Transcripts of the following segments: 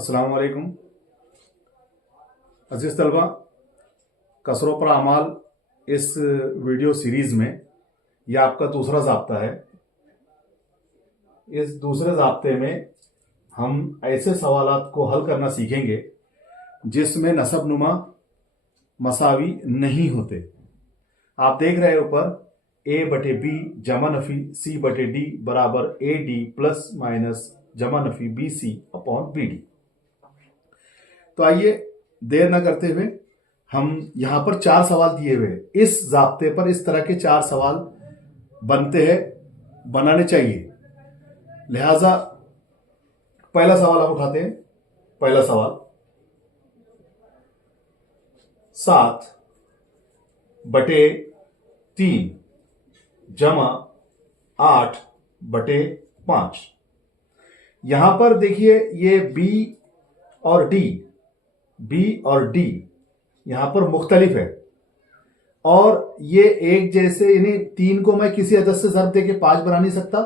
अस्सलाम वालेकुम अजीज तलबा। कसरों पर अमाल इस वीडियो सीरीज में यह आपका दूसरा ज़ाब्ता है। इस दूसरे ज़ाब्ते में हम ऐसे सवालात को हल करना सीखेंगे जिसमें नसब नुमा मसावी नहीं होते। आप देख रहे हो ऊपर a बटे बी जमा नफी c बटे डी बराबर ए डी प्लस माइनस जमा नफी B C upon B D. तो आइए देर न करते हुए हम यहां पर 4 सवाल दिए हुए हैं। इस जाब्ते पर इस तरह के 4 सवाल बनते हैं, बनाने चाहिए। लिहाजा पहला सवाल हम उठाते हैं। पहला सवाल 7 बटे 3 जमा 8 बटे 5। यहां पर देखिए ये बी और डी यहां पर मुख्तलिफ है और ये एक जैसे, यानी 3 को मैं किसी अदद से ज़रब देके 5 बना नहीं सकता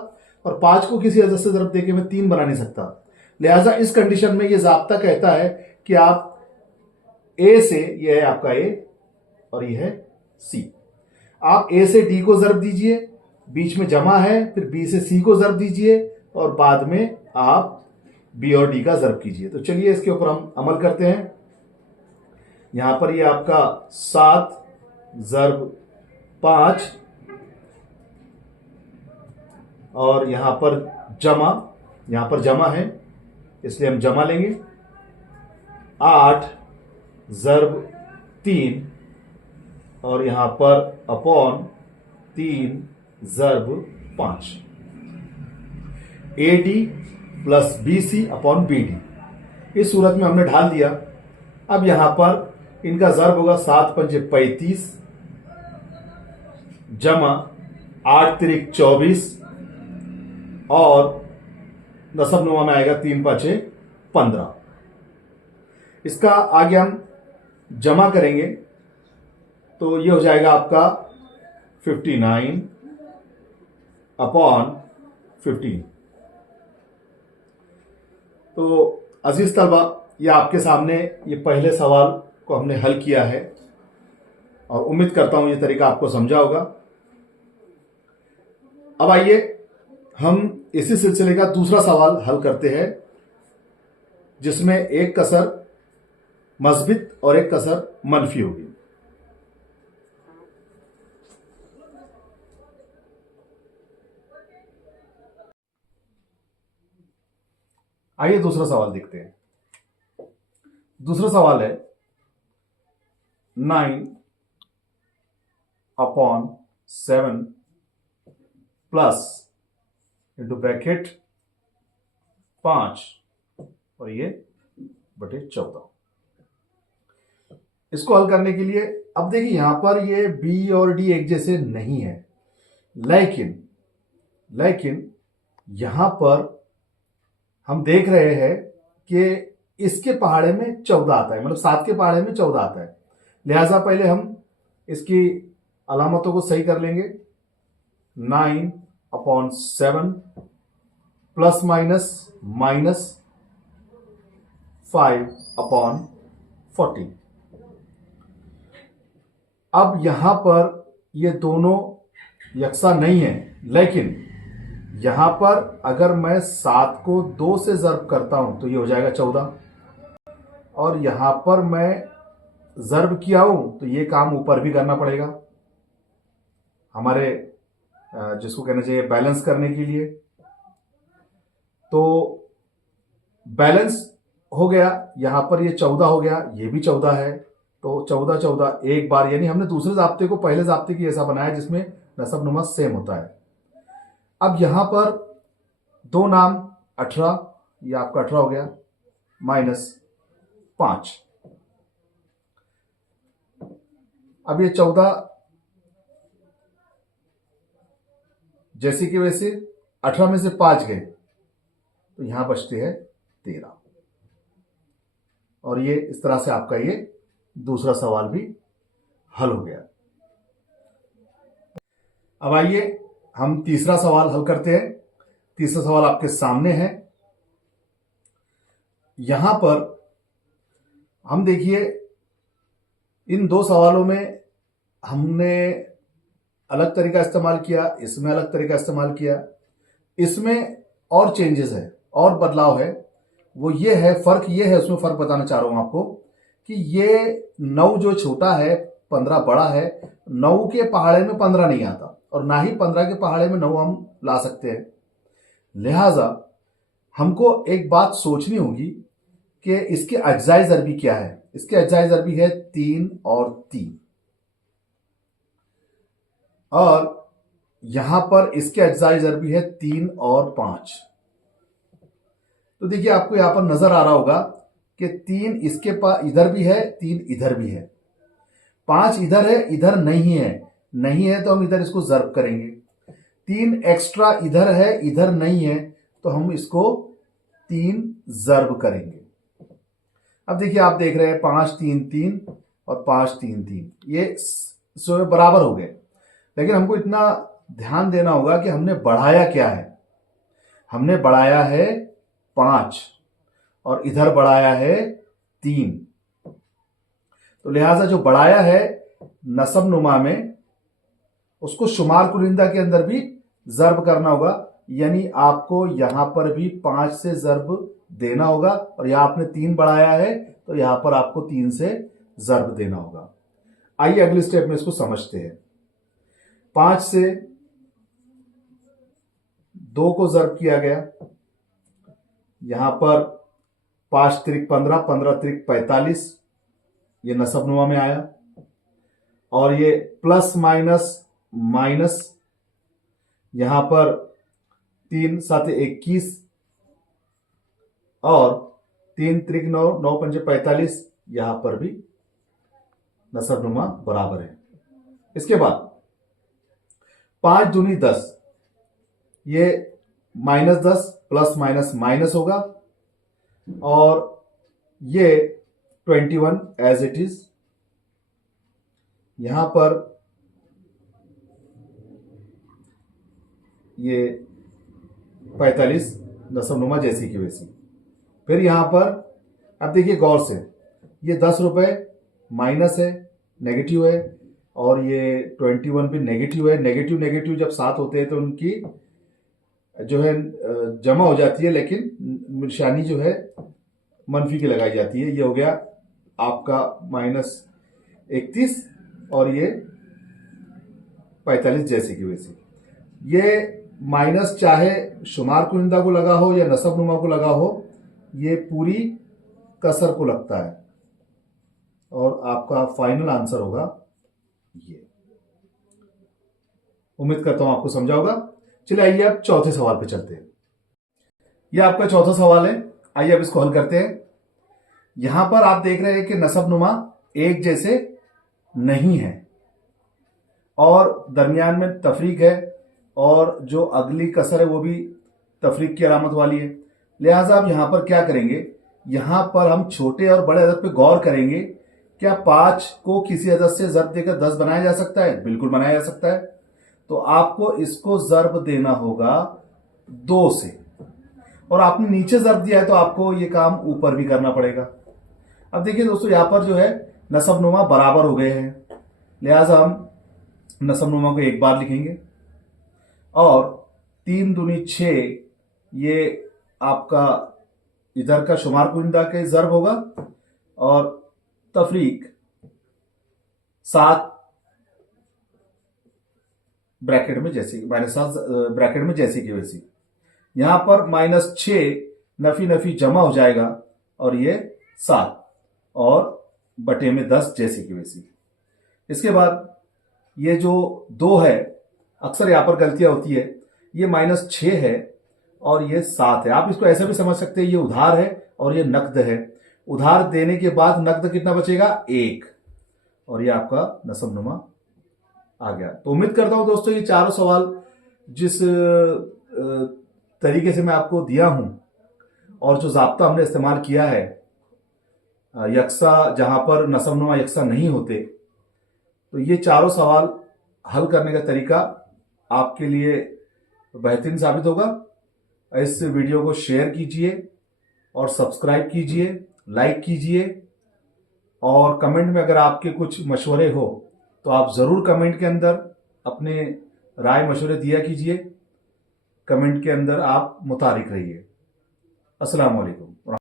और 5 को किसी अदद से ज़रब देके मैं 3 बना नहीं सकता। लिहाजा इस कंडीशन में ये ज़ाब्ता कहता है कि आप ए से, ये है आपका ए और ये है सी, आप ए से डी को ज़रब दीजिए, बीच में जमा है, फिर बी से सी को ज़रब दीजिए और बाद में आप बी और डी का ज़रब कीजिए। तो चलिए इसके ऊपर हम अमल करते हैं। यहां पर ये आपका 7 ज़रब 5 और यहां पर जमा है इसलिए हम जमा लेंगे। 8 ज़रब 3 और यहां पर अपॉन 3 ज़रब 5। A D plus B C upon B D. इस सूरत में हमने ढाल दिया। अब यहां पर इनका ज़रब होगा 7 पंजे 35 जमा 8 तिरिक 24 और नसब नुमा में आएगा 3 पाँचे 15। इसका आगे हम जमा करेंगे तो ये हो जाएगा आपका 59 अपॉन 15। तो अजीज तलबा, ये आपके सामने ये पहले सवाल को हमने हल किया है और उम्मीद करता हूं ये तरीका आपको समझा होगा। अब आइए हम इसी सिलसिले का दूसरा सवाल हल करते हैं जिसमें एक कसर मस्बित और एक कसर मनफी होगी। आइए दूसरा सवाल देखते हैं। दूसरा सवाल है 9 अपॉन 7 प्लस इंटू ब्रैकेट 5 और ये बटे 14। इसको हल करने के लिए अब देखिए यहां पर ये बी और डी एक जैसे नहीं है, लेकिन यहां पर हम देख रहे हैं कि इसके पहाड़े में 14 आता है, मतलब 7 के पहाड़े में 14 आता है। लिहाजा पहले हम इसकी अलामतों को सही कर लेंगे। 9 अपॉन 7 प्लस माइनस 5 अपॉन 40। अब यहां पर ये दोनों यकसा नहीं है, लेकिन यहां पर अगर मैं 7 को 2 से ज़रब करता हूं तो ये हो जाएगा 14 और यहां पर मैं ज़रब किया हूं तो ये काम ऊपर भी करना पड़ेगा हमारे जिसको कहना चाहिए बैलेंस करने के लिए। तो बैलेंस हो गया, यहां पर ये 14 हो गया, ये भी 14 है, तो 14 14 एक बार, यानी हमने दूसरे ज़ाब्ते को पहले ज़ाब्ते की ऐसा बनाया जिसमें नसब नुमा सेम होता है। अब यहां पर 2 नाम 18, ये आपका 18 हो गया, माइनस 5। अब ये 14 जैसे कि वैसे 18 में से 5 गए तो यहां बचते हैं 13 और ये इस तरह से आपका ये दूसरा सवाल भी हल हो गया। अब आइए हम तीसरा सवाल हल करते हैं। तीसरा सवाल आपके सामने है। यहां पर हम देखिए, इन दो सवालों में हमने अलग तरीका इस्तेमाल किया, इसमें अलग तरीका इस्तेमाल किया। इसमें और चेंजेस है और बदलाव है, वो ये है, फर्क ये है, उसमें फर्क बताना चाह रहा हूं आपको कि ये 9 जो छोटा है 15 बड़ा है। 9 के पहाड़े में 15 नहीं आता और ना ही 15 के पहाड़े में 9 हम ला सकते हैं। लिहाजा हमको एक बात सोचनी होगी कि इसके अज्जाए ज़रबी क्या है। इसके अज्जाए ज़रबी है 3 और 3, और यहां पर इसके अज्जाए ज़रबी है 3 और 5। तो देखिए, आपको यहां पर नजर आ रहा होगा कि 3 इसके पास इधर भी है, 3 इधर भी है, 5 इधर है, इधर नहीं है। नहीं है तो हम इधर इसको ज़र्ब करेंगे। 3 एक्स्ट्रा इधर है, इधर नहीं है, तो हम इसको 3 ज़र्ब करेंगे। अब देखिए, आप देख रहे हैं 5 3 3 और 5 3 3, ये सो बराबर हो गए। लेकिन हमको इतना ध्यान देना होगा कि हमने बढ़ाया क्या है। हमने बढ़ाया है 5 और इधर बढ़ाया है 3। तो लिहाजा जो बढ़ाया है नसब नुमा में, उसको शुमार कुनिंदा के अंदर भी ज़र्ब करना होगा। यानी आपको यहां पर भी 5 से ज़र्ब देना होगा, और यहां आपने 3 बढ़ाया है तो यहां पर आपको 3 से ज़र्ब देना होगा। आइए अगले स्टेप में इसको समझते हैं। 5 से 2 को ज़र्ब किया गया, यहां पर 5 त्रिक 15, 15 त्रिक 45, ये नसबनुमा में आया। और ये प्लस माइनस माइनस, यहां पर 3 7 21 और 3 त्रिक 9, 9 पंजे 45, यहां पर भी नसबनुमा बराबर है। इसके बाद 5 दूनी 10, ये -10 प्लस माइनस माइनस होगा, और ये 21 एज इट इज। यहां पर ये 45 नसबनुमा जैसी की वैसी। फिर यहां पर अब देखिए गौर से, ये 10 रुपए माइनस है, नेगेटिव है, और ये 21 भी नेगेटिव है। नेगेटिव नेगेटिव जब साथ होते हैं तो उनकी जो है जमा हो जाती है, लेकिन निशानी जो है मनफी की लगाई जाती है। ये हो गया आपका -31 और ये 45 जैसे की वैसे। ये माइनस चाहे शुमार कुनिंदा को लगा हो या नसब नुमा को लगा हो, ये पूरी कसर को लगता है, और आपका फाइनल आंसर होगा ये। उम्मीद करता हूं आपको समझा होगा। चलिए आइए अब चौथे सवाल पे चलते हैं। ये आपका चौथा सवाल है, आइए अब इसको हल करते हैं। यहां पर आप देख रहे हैं कि नसब नुमा एक जैसे नहीं है, और दरमियान में तफरीक है, और जो अगली कसर है वो भी तफरीक की अलामत वाली है। लिहाजा अब यहां पर क्या करेंगे, यहां पर हम छोटे और बड़े अदद पे गौर करेंगे। क्या 5 को किसी अदद से ज़र्ब देकर 10 बनाया जा सकता है? बिल्कुल बनाया जा सकता है। तो आपको इसको ज़र्ब देना होगा 2 से, और आपने नीचे ज़र्ब दिया है तो आपको ये काम ऊपर भी करना पड़ेगा। अब देखिए दोस्तों, यहां पर जो है नसब नुमा बराबर हो गए हैं, लिहाजा हम नसब नुमा को एक बार लिखेंगे, और 3 दूनी 6, ये आपका इधर का शुमार कुनिंदा के ज़र्ब होगा, और तफरीक 7 ब्रैकेट में जैसे -7 ब्रैकेट में जैसे की वैसी। यहां पर -6 नफी नफी जमा हो जाएगा, और ये 7 और बटे में 10 जैसे की वैसी। इसके बाद ये जो 2 है, अक्सर यहां पर गलतियां होती है, ये -6 है और ये 7 है। आप इसको ऐसे भी समझ सकते हैं, ये उधार है और ये नकद है। उधार देने के बाद नकद कितना बचेगा? 1, और ये आपका नसब नुमा आ गया। तो उम्मीद करता हूं दोस्तों, ये चारों सवाल जिस तरीके से मैं आपको दिया हूं, और जो ज़ाब्ता हमने इस्तेमाल किया है, यकसा जहां पर नसब नुमा यकसा नहीं होते, तो ये चारों सवाल हल करने का तरीका आपके लिए बेहतरीन साबित होगा। इस वीडियो को शेयर कीजिए, और सब्सक्राइब कीजिए, लाइक कीजिए और कमेंट में अगर आपके कुछ मशवरे हो तो आप ज़रूर कमेंट के अंदर अपने राय मशवरे दिया कीजिए। कमेंट के अंदर आप मुतारिक रहिए। अस्सलाम वालेकुम।